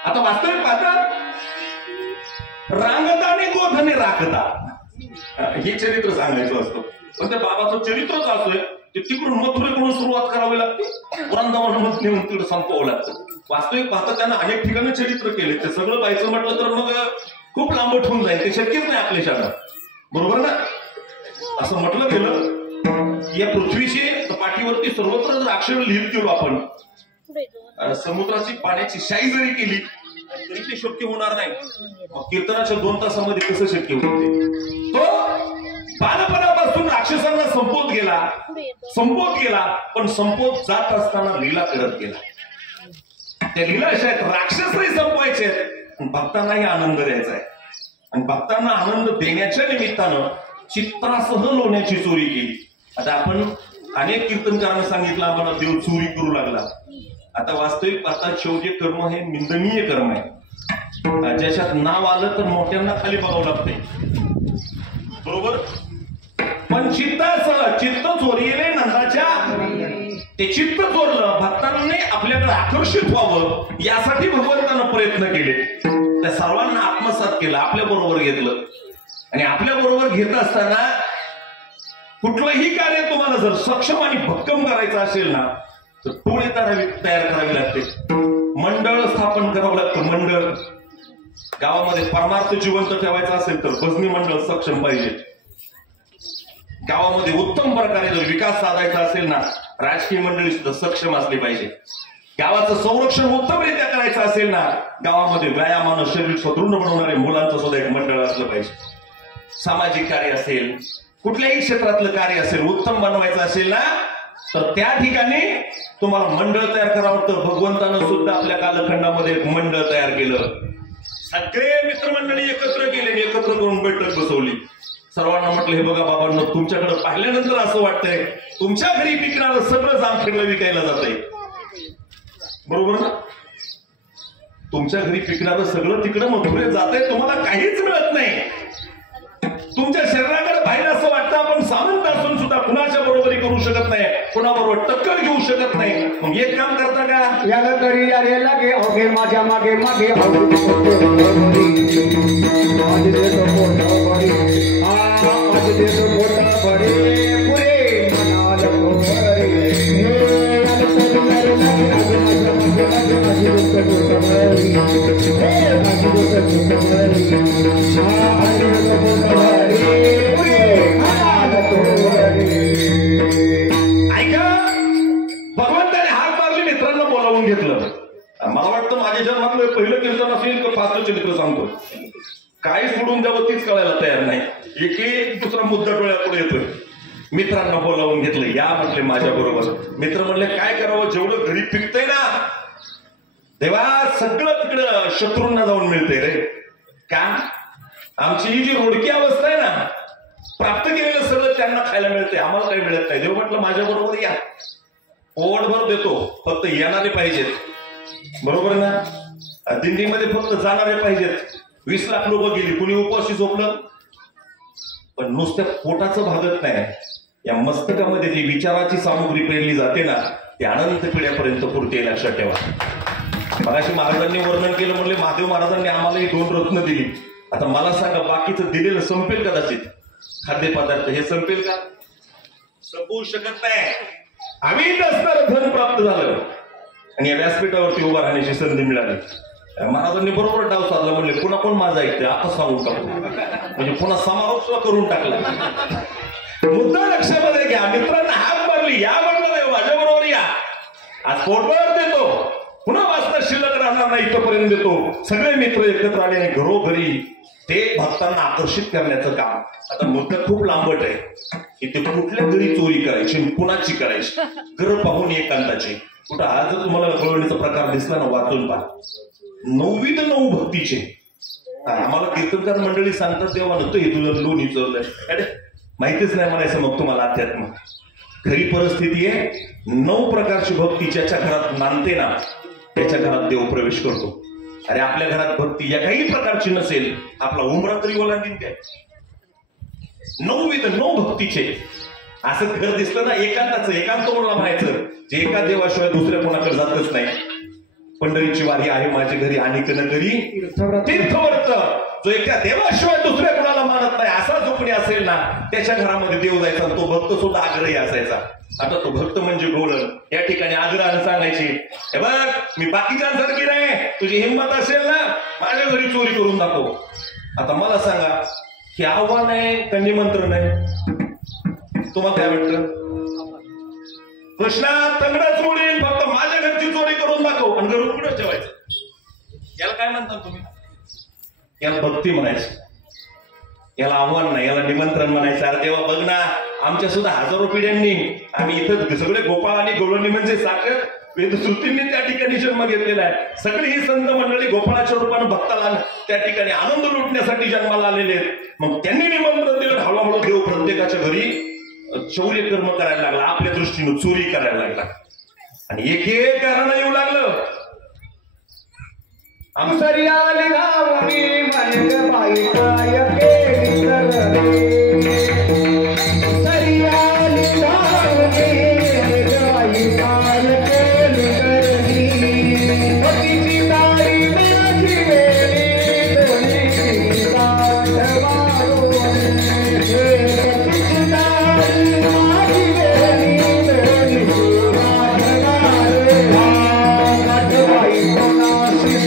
आता वास्तविक पाहतात रांगता आणि गोधने राखता हे चरित्र सांगायचं असतं, पण त्या बाबाचं चरित्रच असतोय ते तिकडून मथुरेकडून सुरुवात करावी लागते, वृंदावनात नेऊन तिकडे संपवावं लागतं. वास्तविक पाहता त्यांना अनेक ठिकाणी चरित्र केले, ते सगळं व्हायचं म्हटलं तर मग खूप लांब ठेवून जाईल, ते शक्यच नाही आपल्या शाळा, बरोबर ना. असं म्हटलं गेलं या पृथ्वीची पाठीवरती सर्वत्र जर अक्षर लिहित गेलो आपण, समुद्राची पाण्याची शाई जरी केली तरी ते शक्य होणार नाही. कीर्तनाच्या 2 तासामध्ये कसं शक्य होते. तो बालपणापासून राक्षसांना संपवत गेला पण संपवत जात असताना लीला करत गेला. त्या लीला अशा आहेत, राक्षसही संपवायचे आहेत, भक्तांनाही आनंद द्यायचा आहे. आणि भक्तांना आनंद देण्याच्या निमित्तानं चित्रासह लोण्याची चोरी केली. आता आपण अनेक कीर्तनकारांना सांगितलं आम्हाला देव चोरी करू लागला. आता वास्तविक पाहता शेवटी कर्म हे निंदनीय कर्म आहे. ज्याच्यात नाव आलं तर मोठ्यांना खाली बघावं लागते, बरोबर. पण चित्त चोरीले नंदाच्या, ते चित्त चोरलं, भक्तांनी आपल्याकडे आकर्षित व्हावं यासाठी भगवंतानं प्रयत्न केले. त्या सर्वांना आत्मसात केलं, आपल्या बरोबर घेतलं. आणि आपल्या बरोबर घेत असताना कुठलंही कार्य तुम्हाला जर सक्षम आणि भक्कम करायचं असेल ना तर टोळी तयार करावी लागते, मंडळ स्थापन करावं लागतं. मंडळ गावामध्ये परमार्थ जिवंत ठेवायचा असेल तर भजनी मंडळ सक्षम पाहिजे. गावामध्ये उत्तम प्रकारे जर विकास साधायचा असेल ना राजकीय मंडळी सुद्धा सक्षम असली पाहिजे. गावाचं संरक्षण उत्तमरित्या करायचं असेल ना गावामध्ये व्यायामानं शरीर सुदृढ बनवणारे मुलांचं सुद्धा एक मंडळ असलं पाहिजे. सामाजिक कार्य असेल, कुठल्याही क्षेत्रातलं कार्य असेल, उत्तम बनवायचं असेल ना तर त्या ठिकाणी तुम्हाला मंडळ तयार करावं. तर भगवंतानं सुद्धा आपल्या कालखंडामध्ये एक मंडळ तयार केलं. सगळे मित्रमंडळी एकत्र केले, एकत्र करून बैठक बसवली. सर्वांना म्हटलं हे बघा बाबांनो, तुमच्याकडे पाहिल्यानंतर असं वाटतंय तुमच्या घरी पिकणारं सगळं जामखेडला विकायला जातंय, बरोबर ना. तुमच्या घरी पिकणारं सगळं तिकडं मथुरेत जातंय, तुम्हाला काहीच मिळत नाही. तुमच्या शरीराकडे पाहिलं असं वाटतं आपण सामंत असून सुद्धा कुणाच्या बरोबरी करू शकत नाही, कुणाबरोबर टक्कर घेऊ शकत नाही. मग एक काम करता का, याला तरी यारे लागे ओके माझ्या मागे मागे भगवंताने हाक मारली, मित्रांना बोलावून घेतलं. मला वाटतं माझ्या जन्मातलं पहिलं कीर्तन असेल तर फास्ट चरित्र सांगतो. काही सोडून द्यावं तीच कळायला तयार नाही, एक दुसरा मुद्दा डोळ्यापुढे येतोय. मित्रांना बोलावून घेतलं, या म्हटले माझ्या बरोबर. मित्र म्हणले काय करावं, जेवढं घरी पिकतंय ना तेव्हा सगळं तिकडं शत्रूंना जाऊन मिळतंय रे. का, आमची ही जी रोडकी अवस्था आहे ना, प्राप्त केलेलं सगळं त्यांना खायला मिळतंय, आम्हाला काही मिळत नाही. देव म्हटलं माझ्या बरोबर या, पोटभर देतो, फक्त येणारे पाहिजेत, बरोबर ना. दिंडीमध्ये फक्त जाणारे पाहिजेत. 20 लाख लोक गेली, कुणी उपवासी झोपलं, पण नुसत्या पोटाचं भागत नाही. या मस्तकामध्ये जी विचाराची सामुग्री पेरली जाते ना ती अनंत पिढ्यापर्यंत पुरते, लक्षात ठेवा. मगाशी महाराजांनी वर्णन केलं, म्हणले महादेव महाराजांनी आम्हाला ही 2 रत्न दिली. आता मला सांगा बाकीचं दिलेलं संपेल कदाचित, खाद्यपदार्थ हे संपेल का, संपवू शकत नाही. आम्ही असणारं धन प्राप्त झालं आणि या व्यासपीठावरती उभा राहण्याची संधी मिळाली. महाराजांनी बरोबर डाव साधला, म्हणले पुन्हा कोण माझा ऐकते आता सांगून टाकू, म्हणजे पुन्हा समारोप करून टाकला. मुद्दा लक्षामध्ये घ्या, मित्रांना हाक मारली, या म्हणलं माझ्या बरोबर या, आज पोटभर देतो, पुन्हा वाचता शिल्लक राहणार नाही इथपर्यंत देतो. सगळे मित्र एकत्र आले आणि घरोघरी ते भक्तांना आकर्षित करण्याचं काम. आता मुद्दा खूप लांबट आहे की ते कुठल्या घरी चोरी करायची, कुणाची करायची, घर पाहून एकांताची. कुठं आज तुम्हाला गवळणीचा प्रकार दिसला ना वाचून पहा, 9वी ते 9 भक्तीचे. आम्हाला कीर्तनकार मंडळी सांगतात तेव्हा नव्हतं हे तुझं लोणी चोरलंय, माहितीच नाही म्हणायचं मग तुम्हाला अध्यात्म. खरी परिस्थिती आहे 9 प्रकारची भक्ती ज्याच्या घरात नांदते ना त्याच्या घरात देव प्रवेश करतो. अरे आपल्या घरात भक्ती या काही प्रकारची नसेल आपला उमरा तरी ओलांडीन काय. 9 भक्तीचे असं घर दिसलं ना एकांताचं एकांत म्हणून म्हणायचं जे एका देवाशिवाय दुसऱ्या कोणाकडे जातच नाही. पंढरीची वारी आहे माझ्या घरी आणि न करी तीर्थव्रत जो एका देवाशिवाय दुसऱ्या कोणाला मानत नाही असा जो कोणी असेल ना त्याच्या घरामध्ये देव जायचा. तो भक्त सुद्धा आग्रही असायचा. आता तो भक्त म्हणजे गोलन या ठिकाणी आग्रहानं सांगायची हे बघ मी बाकीच्यांसारखी नाही तुझी हिंमत असेल ना माझ्या घरी चोरी करून दाखव. आता मला सांगा हे आव्हान आहे का निमंत्रण आहे? तुम्हाला काय वाटतं? कृष्णा तंगडच मोडीन फक्त माझ्या घरची चोरी करून दाखव आणि घर उघडच ठेवायचं. याला काय म्हणता तुम्ही? याला भक्ती म्हणायची. याला आव्हान नाही याला निमंत्रण म्हणायचं. अरे तेव्हा बघ ना आमच्या सुद्धा हजारो पिढ्यांनी आम्ही इथं सगळे गोपाळ आणि गवळणी म्हणजे साखर वेदश्रुतींनी त्या ठिकाणी जन्म घेतलेला आहे. सगळी ही संत मंडळी गोपाळाच्या रूपानं भक्ताला त्या ठिकाणी आनंद लुटण्यासाठी जन्माला आलेले आहेत. मग त्यांनी निमंत्रण दिलं. हळूहळू देव प्रत्येकाच्या घरी शौर्य कर्म करायला लागला. आपल्या दृष्टीनं चोरी करायला लागला आणि एक एक कारण येऊ लागलं. आमसर्याली धावणी मन बाई काय केली रे. सरियाली धावणी बाई काय केली रे. पतीची तारी माझी वेळी दोन्ही गाठ वारून पतीची तारी माझी वेळी दोन्ही गाठ वारून गाठ बाई कोणाशी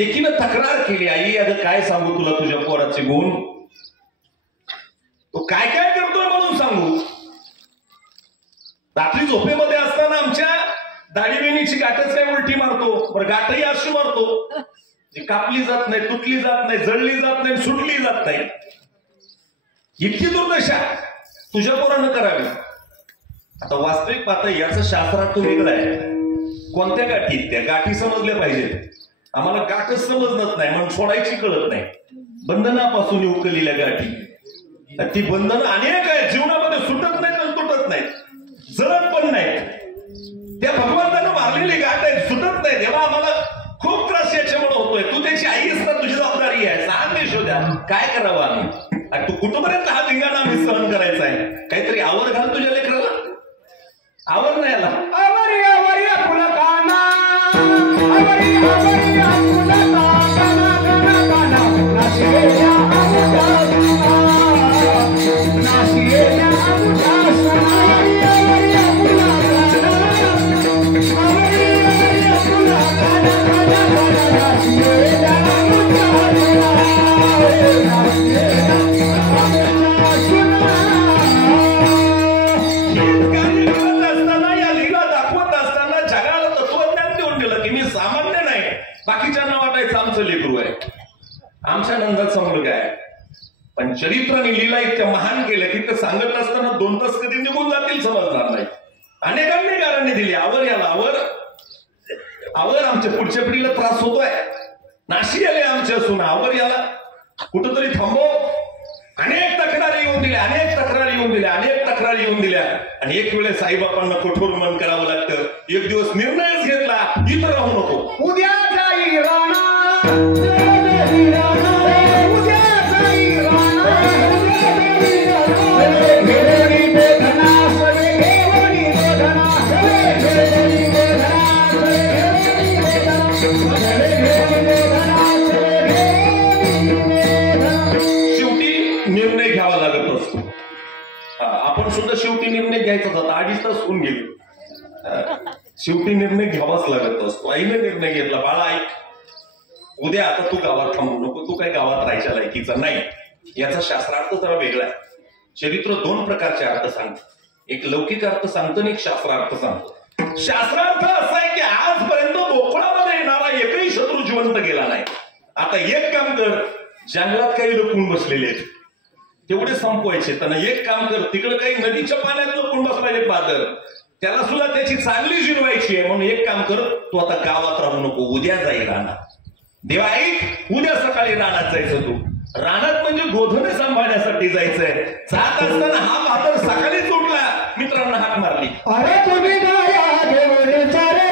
एकीनं तक्रार केली आई अगं काय सांगू तुला तुझ्या पोराचे गुण तो काय काय करतोय म्हणून सांगू. रात्री झोपेमध्ये असताना आमच्या दाढीबेनीची गाठच काय उलटी मारतो. बरं गाठही अशी मारतो जी कापली जात नाही तुटली जात नाही जळली जात नाही सुटली जात नाही. इतकी दुर्दशा तुझ्या पोरानं करावी. आता वास्तविक पाहता याचं शास्त्रातून वेगळं आहे. कोणत्या गाठी त्या गाठी समजल्या पाहिजेत. आम्हाला गाठच समजत नाही म्हणून सोडायची कळत नाही. बंधनापासून उकलेल्या गाठी ती बंधनं अनेक आहेत जीवनामध्ये सुटत नाहीत आणि तुटत नाहीत जळत पण नाहीत. त्या भगवंतानं मारलेली गाठ आहेत सुटत नाही. तेव्हा आम्हाला खूप त्रास याच्यामुळे होतोय. तू त्याची आई असता तुझी जबाबदारी आहे. सांग यशोद्या काय करावं आम्ही. तू कुठपर्यंत हा धिंगाणा आम्ही सहन करायचा आहे. काहीतरी आवर घाल तुझ्या लेकराला. आवर नाही आला आवरी आवरी फुल काना आवरी आवरी फुल काना काना काना नाशियेच्या आमुचा नाशियेच्या आमुचा आवरी आवरी फुल काना आवरी आवरी फुल काना काना काना नाशियेच्या आमुचा नाशियेच्या बाकीच्यांना वाटायचं आमचं लेकरू आहे आमच्या नंदाचा मुलगा आहे. पण चरित्राने लीला इतक्या महान केल्या की ते सांगत असताना 2 तास कधी निघून जातील समजणार नाही. अनेकांनी कारणं दिली. आवर याला आवर आवर आमच्या पुढच्या पिढीला त्रास होतोय. नाशी आले आमच्या असून आवर याला कुठंतरी थांबव. अनेक तक्रारी येऊन दिल्या अनेक तक्रारी येऊन दिल्या अनेक तक्रारी येऊन दिल्या आणि एक वेळेस साईबापांना कठोर मन करावं लागतं. एक दिवस निर्णयच घेतला इथं राहू नको. उद्या जाई राणा उद्या जाई राणा घेरी बेधना सगळे घेरी बेधना घेरी शेवटी निर्णय घ्यावा लागत असतो. आपण सुद्धा शेवटी निर्णय घ्यायचा होता. 2.5 तास होऊन गेले. शेवटी निर्णय घ्यावाच लागत असतो. आईने निर्णय घेतला बाळा ऐक उद्या आता तू गावात थांबू नको, तू काही गावात राहायच्या लायकीचा नाही. याचा शास्त्रार्थ जरा वेगळा आहे. चरित्र दोन प्रकारचे अर्थ सांगतं, एक लौकिक अर्थ सांगतं आणि एक शास्त्रार्थ सांगतं. शास्त्रार्थ असा आहे की आजपर्यंत गोकुळामध्ये येणारा एकही शत्रू जिवंत गेला नाही. आता एक काम कर, जंगलात काही लपून बसलेले आहेत तेवढे संपवायचे. त्यांना एक काम कर, तिकडे काही नदीच्या पाण्यात लपून बसलेले पादर, त्याला सुद्धा त्याची चांगली जिरवायची आहे. म्हणून एक काम कर, तू आता गावात राहू नको, उद्या जाई रानात. देवा ऐक, उद्या सकाळी रानात जायचं. तू रानात म्हणजे गोधने सांभाळण्यासाठी जायचंय. जात असताना हा म्हातार सकाळीच उठला, मित्रांना हाक मारली. अरे तुम्ही गाया घेऊन सारे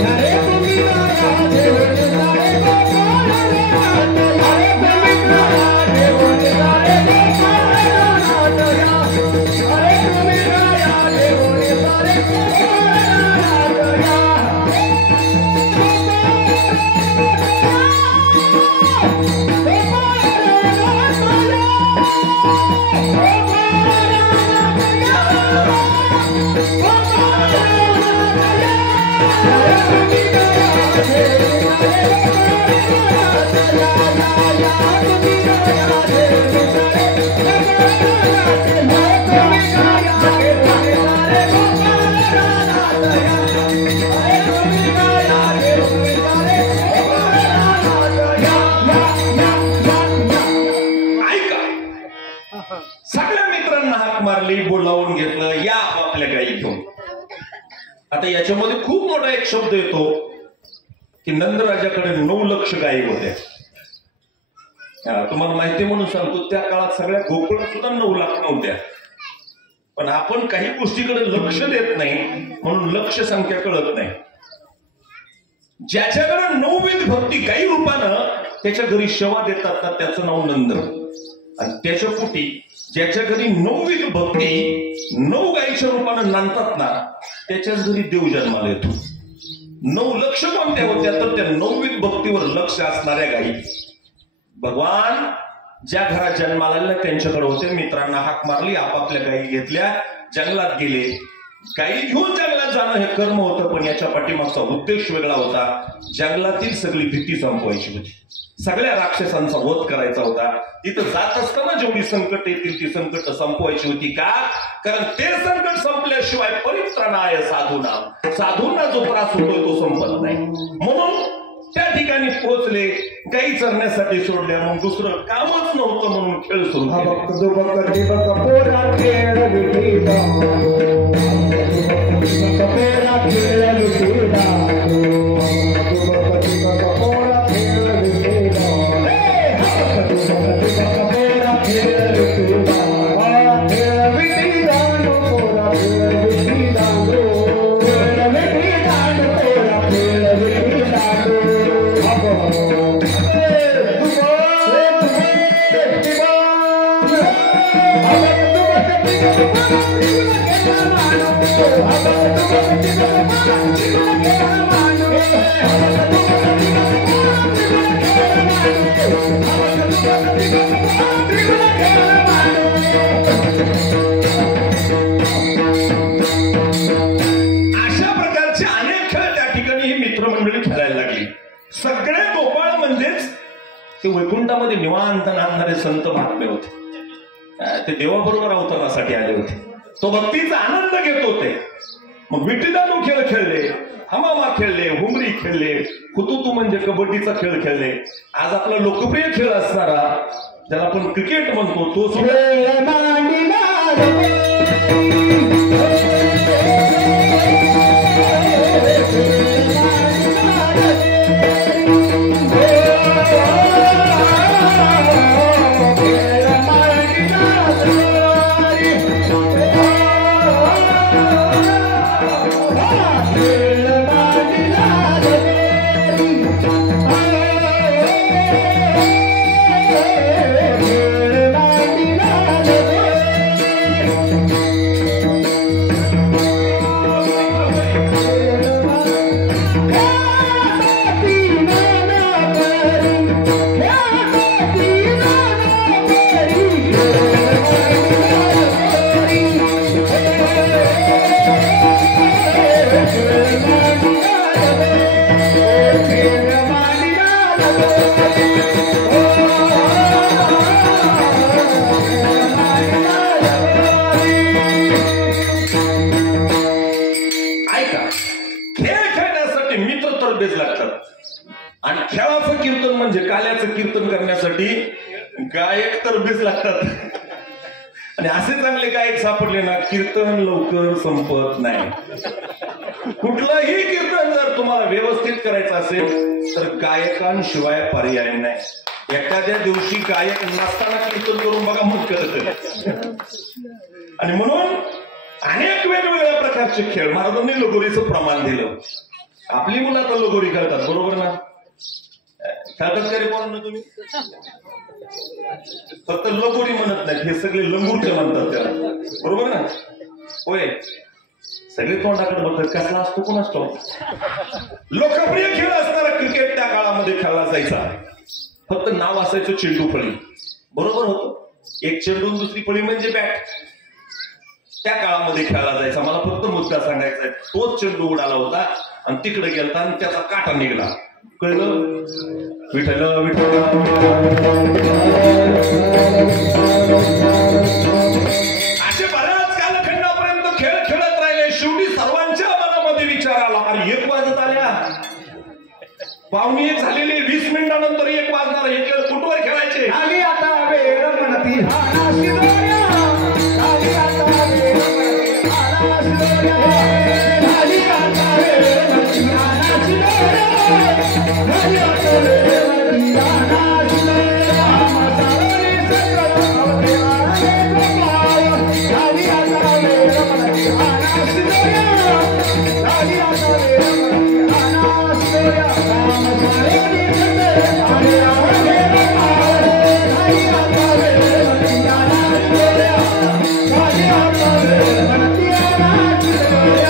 अरे तुम्ही गाया घेऊन सारे अरे तुम्ही गाया घेऊन सारे अरे तुम्ही गाया घेऊन सारे सगळ्या मित्रांना हाक मारली, बोलावून घेतलं, या आपापल्या गायी घेऊन. आता याच्यामध्ये खूप मोठा एक शब्द येतो की नंदराजाकडे 9 लक्ष गायी होत्या. तुम्हाला माहिती म्हणून सांगतो, त्या काळात सगळ्या गोकुळात सुद्धा 9 लाख नव्हत्या. पण आपण काही गोष्टीकडे लक्ष देत नाही म्हणून लक्ष संख्या कळत नाही. ज्याच्याकडे 9 भक्ती गायी रूपानं त्याच्या घरी शेवा देतात ना, त्याचं नाव नंद. आणि त्याच्या पोटी ज्याच्या घरी 9 भक्ती 9 गायीच्या रूपानं नांदतात ना, त्याच्याच घरी देव जन्माला येतो. 9 लक्ष कोणत्या होत्या, तर त्या 9 भक्तीवर लक्ष असणाऱ्या गायी. भगवान ज्या घरात जन्माला आल्या त्यांच्याकडे होते. मित्रांना हाक मारली, आपापल्या गायी घेतल्या, जंगलात गेले. गायी घेऊन जंगलात जाणं हे कर्म होतं, पण याच्या पाठीमागचा उद्देश वेगळा होता. जंगलातील सगळी भीती संपवायची होती, सगळ्या राक्षसांचा वध करायचा होता. तिथं जात असताना जेवढी संकट येतील ती संकट संपवायची होती. का? कारण ते संकट संपल्याशिवाय परित्राणाय साधूंना, साधूंना जो त्रास होतोय तो संपत नाही. म्हणून त्या ठिकाणी पोहोचले, गायी चरण्यासाठी सोडल्या. मग दुसरं कामच नव्हतं म्हणून खेळ सुरू अशा प्रकारचे अनेक खेळ त्या ठिकाणी ही मित्रमंडळी खेळायला लागली. सगळे गोपाळ म्हणजेच ते वैकुंठामध्ये निवांत नांदणारे संत महात्मे होते. ते देवाबरोबर अवतरणासाठी आले होते. तो भक्तीचा आनंद घेत होते. मग विटीदांडू खेळ खेळले, हमामा खेळले, हुमरी खेळले, हुतुतू म्हणजे कबड्डीचा खेळ खेळले. आज आपला लोकप्रिय खेळ असणारा ज्याला आपण क्रिकेट म्हणतो तो ऐका, खेळ खेळण्यासाठी मित्र तरबेज लागतात आणि खेळाचं कीर्तन म्हणजे काल्याचं कीर्तन करण्यासाठी गायक तरबेज लागतात. आणि असे चांगले गायक सापडले ना, कीर्तन लवकर संपत नाही. कुठलंही कीर्तन जर तुम्हाला व्यवस्थित करायचं असेल तर गायकांशिवाय पर्याय नाही. एखाद्या दिवशी गायक नसताना कीर्तन करून बघा, मग कळत. आणि म्हणून अनेक वेगवेगळ्या प्रकारचे खेळ महाराजांनी लगोरीचं प्रमाण दिलं. आपली मुलं आता लगोरी खेळतात, बरोबर ना? खेळतात का रे कोण तुम्ही? फक्त लगोरी म्हणत नाहीत, हे सगळे लंगूरचे म्हणतात त्याला, बरोबर ना? होय, सगळे तोंडाकडे बघतात. कसला असतो कोण असतो? लोकप्रिय खेळ असणारा क्रिकेट त्या काळामध्ये खेळला जायचा. फक्त नाव असायचं चेंडू फळी, बरोबर होतं. एक चेंडू दुसरी फळी म्हणजे बॅट. त्या काळामध्ये खेळला जायचा. मला फक्त मुद्दा सांगायचा आहे, तोच चेंडू उडाला होता आणि तिकडे गेलता आणि त्याचा काटा निघला. कळलं? विठ्ठल विठ्ठल. असे बऱ्याच कालखंडापर्यंत खेळ खेळत राहिले. शेवटी सर्वांच्या मनामध्ये विचार आला, अरे 1 वाजत आल्या, पावणे 1 झालेली, 20 मिनिटानंतर 1 वाजणार, हे खेळ कुठवर खेळायचे? आली आता वेळ म्हणती हाना शिदोऱ्या, आली आता वेळ म्हणती हाना शिदोऱ्या, आली आता वेळ म्हणती हाना शिदोऱ्या, आली आता वेळ म्हणती हाना शिदोऱ्या, मसावरी सकल अवते आले गोपाळ, आली आता वेळ म्हणती हाना शिदोऱ्या, आली आता वेळ म्हणती हाना शिदोऱ्या, मसावरी सकल आले आले गोपाळ, आली आता वेळ म्हणती हाना शिदोऱ्या, आली आता वेळ म्हणती हाना शिदोऱ्या.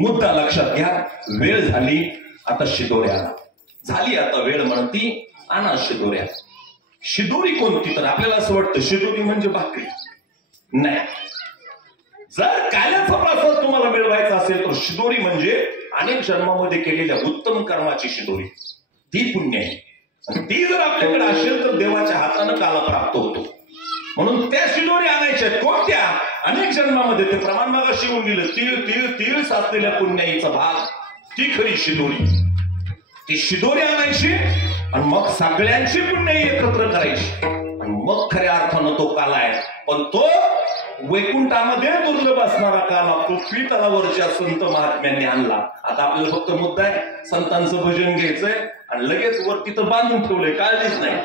मुद्दा लक्षात घ्या. वेळ झाली आता शिदोऱ्या आणा. झाली आता वेळ म्हणती आणा शिदोऱ्या. शिदोरी कोणती? तर आपल्याला असं वाटतं शिदोरी म्हणजे भाकरी. नाही. जर काल्याचा प्रसाद तुम्हाला मिळवायचा असेल तर शिदोरी म्हणजे अनेक जन्मामध्ये केलेल्या उत्तम कर्माची शिदोरी. ती पुण्य आहे. आणि ती जर आपल्याकडे असेल तर देवाच्या हातानं काला प्राप्त होतो. म्हणून त्या शिदोरी आणायच्या. कोणत्या? अनेक जन्मामध्ये ते प्रमाण मागाशी येऊन गेलं. तीळ तीळ तीळ साचलेल्या पुण्याईचा भाग, ती खरी शिदोरी. ती शिदोरी आणायची आणि मग सगळ्यांची पुण्याई एकत्र करायची आणि मग खऱ्या अर्थानं तो काला आहे. पण तो वैकुंठामध्ये दुर्लभ असणारा काला पृथ्वी तलावरच्या संत महात्म्यांनी आणला. आता आपल्याला फक्त मुद्दा आहे, संतांचं भजन घ्यायचंय आणि लगेच वर तिथं बांधून ठेवलंय, काळजीच नाही.